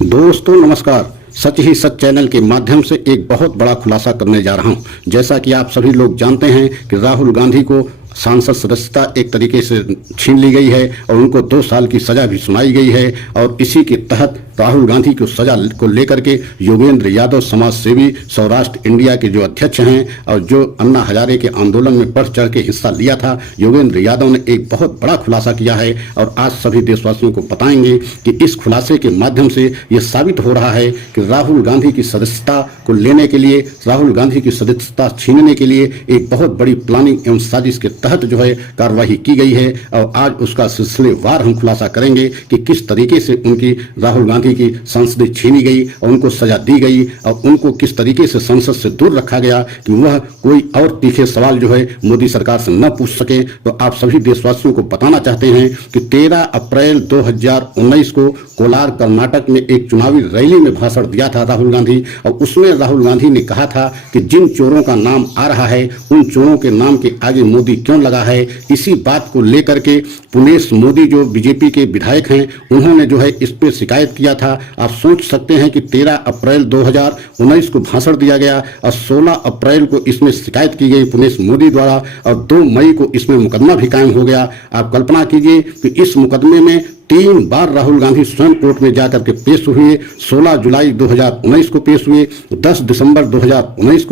दोस्तों नमस्कार। सच ही सच चैनल के माध्यम से एक बहुत बड़ा खुलासा करने जा रहा हूं। जैसा कि आप सभी लोग जानते हैं कि राहुल गांधी को सांसद सदस्यता एक तरीके से छीन ली गई है और उनको 2 साल की सजा भी सुनाई गई है। और इसी के तहत राहुल गांधी की सजा को लेकर के योगेंद्र यादव समाज सेवी सौराष्ट्र इंडिया के जो अध्यक्ष हैं और जो अन्ना हजारे के आंदोलन में बढ़ चढ़ के हिस्सा लिया था, योगेंद्र यादव ने एक बहुत बड़ा खुलासा किया है। और आज सभी देशवासियों को बताएंगे कि इस खुलासे के माध्यम से यह साबित हो रहा है कि राहुल गांधी की सदस्यता को लेने के लिए, राहुल गांधी की सदस्यता छीनने के लिए एक बहुत बड़ी प्लानिंग एवं साजिश के तहत जो है कार्रवाई की गई है। और आज उसका सिलसिलेवार हम खुलासा करेंगे कि किस तरीके से उनकी राहुल गांधी की संसद छीनी गई और उनको सजा दी गई और उनको किस तरीके से संसद से दूर रखा गया कि वह कोई और तीखे सवाल जो है मोदी सरकार से न पूछ सके। तो आप सभी देशवासियों को बताना चाहते हैं कि 13 अप्रैल 2019 को कोलार कर्नाटक में एक चुनावी रैली में भाषण दिया था राहुल गांधी। और उसमें राहुल गांधी ने कहा था कि जिन चोरों का नाम आ रहा है उन चोरों के नाम के आगे मोदी क्यों लगा है। इसी बात को लेकर के पुनेश मोदी जो बीजेपी के विधायक हैं, उन्होंने जो है इस पे शिकायत किया था। आप सोच सकते हैं कि 13 अप्रैल 2019 को भाषण दिया गया और 16 अप्रैल को इसमें शिकायत की गई पुनेश मोदी द्वारा और 2 मई को इसमें मुकदमा भी कायम हो गया। आप कल्पना कीजिए कि इस मुकदमे में 3 बार राहुल गांधी स्वयं कोर्ट में जाकर के पेश हुए। 16 जुलाई 2019 को पेश हुए, 10 दिसंबर 2019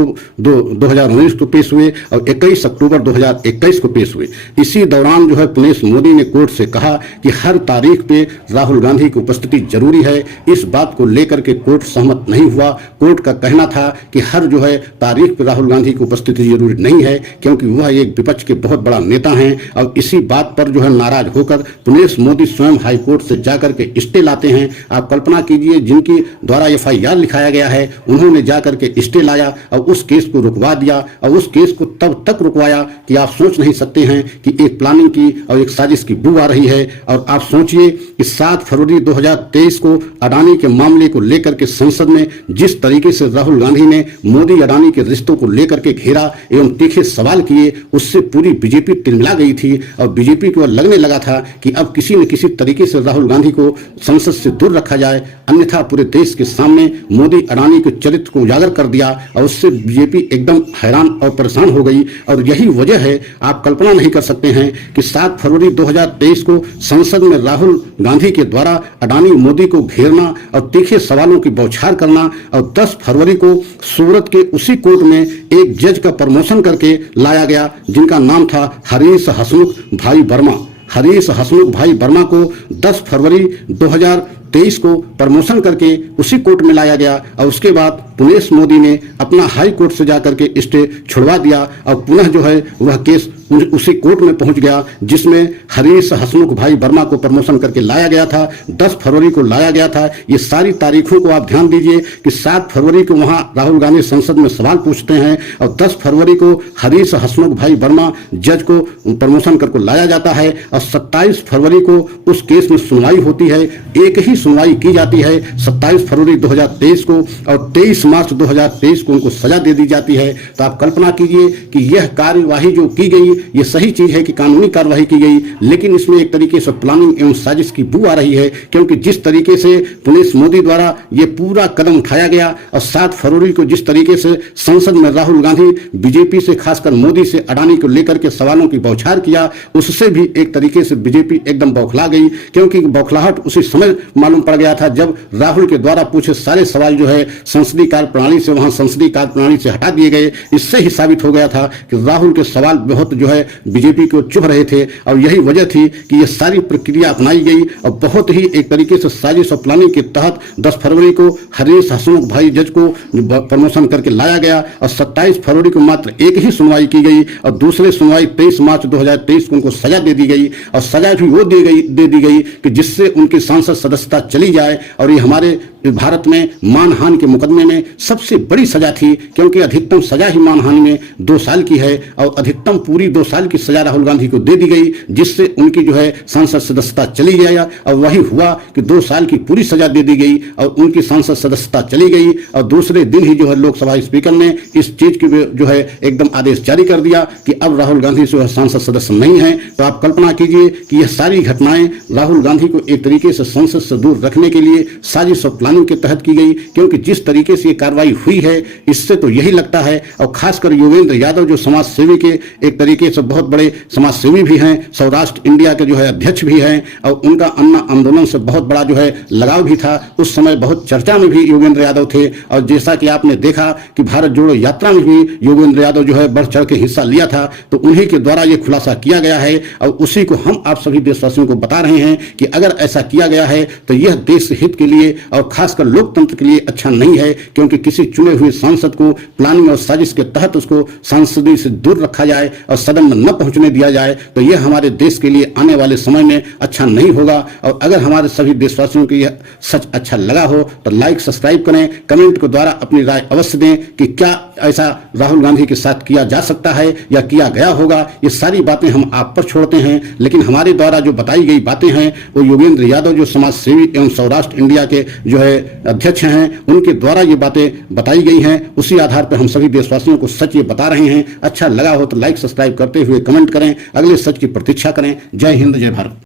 को पेश हुए और 21 अक्टूबर 2021 को पेश हुए। इसी दौरान जो है पुनेश मोदी ने कोर्ट से कहा कि हर तारीख पे राहुल गांधी की उपस्थिति जरूरी है। इस बात को लेकर के कोर्ट सहमत नहीं हुआ। कोर्ट का कहना था कि हर जो है तारीख पे राहुल गांधी की उपस्थिति जरूरी नहीं है क्योंकि वह एक विपक्ष के बहुत बड़ा नेता हैं। और इसी बात पर जो है नाराज होकर पुनेश मोदी स्वयं हाई कोर्ट से जाकर के स्टे लाते हैं। आप कल्पना कीजिए, जिनकी द्वारा FIR लिखाया गया है उन्होंने जाकर के स्टे लाया और उस केस को रुकवा दिया और उस केस को तब तक रुकवाया कि आप सोच नहीं सकते हैं कि एक प्लानिंग की और एक साजिश की बू आ रही है। और आप सोचिए कि 7 फरवरी 2023 को अडानी के मामले को लेकर के संसद में जिस तरीके से राहुल गांधी ने मोदी अडानी के रिश्तों को लेकर के घेरा एवं तीखे सवाल किए, उससे पूरी बीजेपी तिलमिला गई थी और बीजेपी को लगने लगा था कि अब किसी न किसी तरीके से राहुल गांधी को संसद से दूर रखा जाए, अन्यथा पूरे देश के सामने मोदी अडानी के चरित्र को उजागर कर दिया। और उससे बीजेपी एकदम हैरान और परेशान हो गई। और यही वजह है, आप कल्पना नहीं कर सकते हैं कि 7 फरवरी 2023 को संसद में राहुल गांधी के द्वारा अडानी मोदी को घेरना और तीखे सवालों की बौछार करना। और 10 फरवरी को सूरत के उसी कोर्ट में एक जज का प्रमोशन करके लाया गया जिनका नाम था हरीश हसमुख भाई वर्मा। हरीश हसमुख भाई वर्मा को 10 फरवरी 2023 को प्रमोशन करके उसी कोर्ट में लाया गया। और उसके बाद पुनेश मोदी ने अपना हाई कोर्ट से जाकर के स्टे छुड़वा दिया और पुनः जो है वह केस उसी कोर्ट में पहुंच गया जिसमें हरीश हसमुख भाई वर्मा को प्रमोशन करके लाया गया था। 10 फरवरी को लाया गया था। ये सारी तारीखों को आप ध्यान दीजिए कि 7 फरवरी को वहां राहुल गांधी संसद में सवाल पूछते हैं और 10 फरवरी को हरीश हसमुख भाई वर्मा जज को प्रमोशन करके लाया जाता है और 27 फरवरी को उस केस में सुनवाई होती है। एक ही सुनवाई की जाती है 27 फरवरी 2023 को और 23 मार्च 2023 को उनको सजा दे दी जाती है। तो आप कल्पना कीजिए कि यह कार्यवाही जो की गई ये सही चीज है कि कानूनी कार्यवाही की गई, लेकिन इसमें एक तरीके से प्लानिंग एवं साजिश की बू आ रही है क्योंकि जिस तरीके से पुलिस मोदी द्वारा ये पूरा कदम उठाया गया और 7 फरवरी को जिस तरीके से संसद में राहुल गांधी बीजेपी से खासकर मोदी से अडानी को लेकर के सवालों की बौछार किया, उससे भी एक तरीके से बीजेपी एकदम बौखला गई। क्योंकि बौखलाहट उसी समय मालूम पड़ गया था जब राहुल के द्वारा पूछे सारे सवाल जो है संसदीय कार्य प्रणाली से वहां संसदीय कार्य प्रणाली से हटा दिए गए। इससे ही साबित हो गया था कि राहुल के सवाल बहुत जो है बीजेपी को चुभ रहे थे। और यही वजह थी कि यह सारी प्रक्रिया अपनाई गई और बहुत ही एक तरीके से साजिश और प्लानिंग के तहत 10 फरवरी को हरीश हसमुख भाई जज को प्रमोशन करके लाया गया और 27 फरवरी को मात्र एक ही सुनवाई की गई और दूसरी सुनवाई 23 मार्च 2023 को उनको सजा दे दी गई। और सजा भी वो दे दी गई कि जिससे उनकी सांसद सदस्यता चली जाए। और ये हमारे भारत में मानहानि के मुकदमे में सबसे बड़ी सजा थी क्योंकि अधिकतम सजा ही मानहानि में 2 साल की है और अधिकतम पूरी 2 साल की सजा राहुल गांधी को दे दी गई जिससे उनकी जो है सांसद सदस्यता चली गई। और वही हुआ कि 2 साल की पूरी सजा दे दी गई और उनकी सांसद सदस्यता चली गई। और दूसरे दिन ही जो है लोकसभा स्पीकर ने इस चीज की जो है एकदम आदेश जारी कर दिया कि अब राहुल गांधी जो है सांसद सदस्य नहीं है। तो आप कल्पना कीजिए कि यह सारी घटनाएं राहुल गांधी को एक तरीके से संसद से दूर रखने के लिए साजिश और प्लानिंग कानून के तहत की गई, क्योंकि जिस तरीके से ये कार्रवाई हुई है इससे तो यही लगता है, और खासकर योगेंद्र यादव जो समाज सेवी के एक तरीके से बहुत बड़े समाज सेवी भी हैं, सौराष्ट्र इंडिया के जो है अध्यक्ष भी हैं, और उनका अन्ना आंदोलन से बहुत बड़ा जो है लगाव भी था। उस समय बहुत चर्चा में भी योगेंद्र यादव थे, और जैसा कि आपने देखा कि भारत जोड़ो यात्रा में भी योगेंद्र यादव जो है बढ़ चढ़ के हिस्सा लिया था, तो उन्हीं के द्वारा ये खुलासा किया गया है, और उसी को हम आप सभी देशवासियों को बता रहे हैं कि अगर ऐसा किया गया है तो यह देश हित के लिए और खासकर लोकतंत्र के लिए अच्छा नहीं है, क्योंकि किसी चुने हुए सांसद को प्लानिंग और साजिश के तहत उसको सांसदी से दूर रखा जाए और सदन में न पहुंचने दिया जाए, तो यह हमारे देश के लिए आने वाले समय में अच्छा नहीं होगा। और अगर हमारे सभी देशवासियों को यह सच अच्छा लगा हो तो लाइक सब्सक्राइब करें, कमेंट के द्वारा अपनी राय अवश्य दें कि क्या ऐसा राहुल गांधी के साथ किया जा सकता है या किया गया होगा। ये सारी बातें हम आप पर छोड़ते हैं, लेकिन हमारे द्वारा जो बताई गई बातें हैं वो योगेंद्र यादव जो समाज सेवी एवं सौराष्ट्र इंडिया के जो है अध्यक्ष हैं, उनके द्वारा ये बातें बताई गई हैं। उसी आधार पर हम सभी देशवासियों को सच ये बता रहे हैं। अच्छा लगा हो तो लाइक सब्सक्राइब करते हुए कमेंट करें, अगले सच की प्रतीक्षा करें। जय हिंद, जय भारत।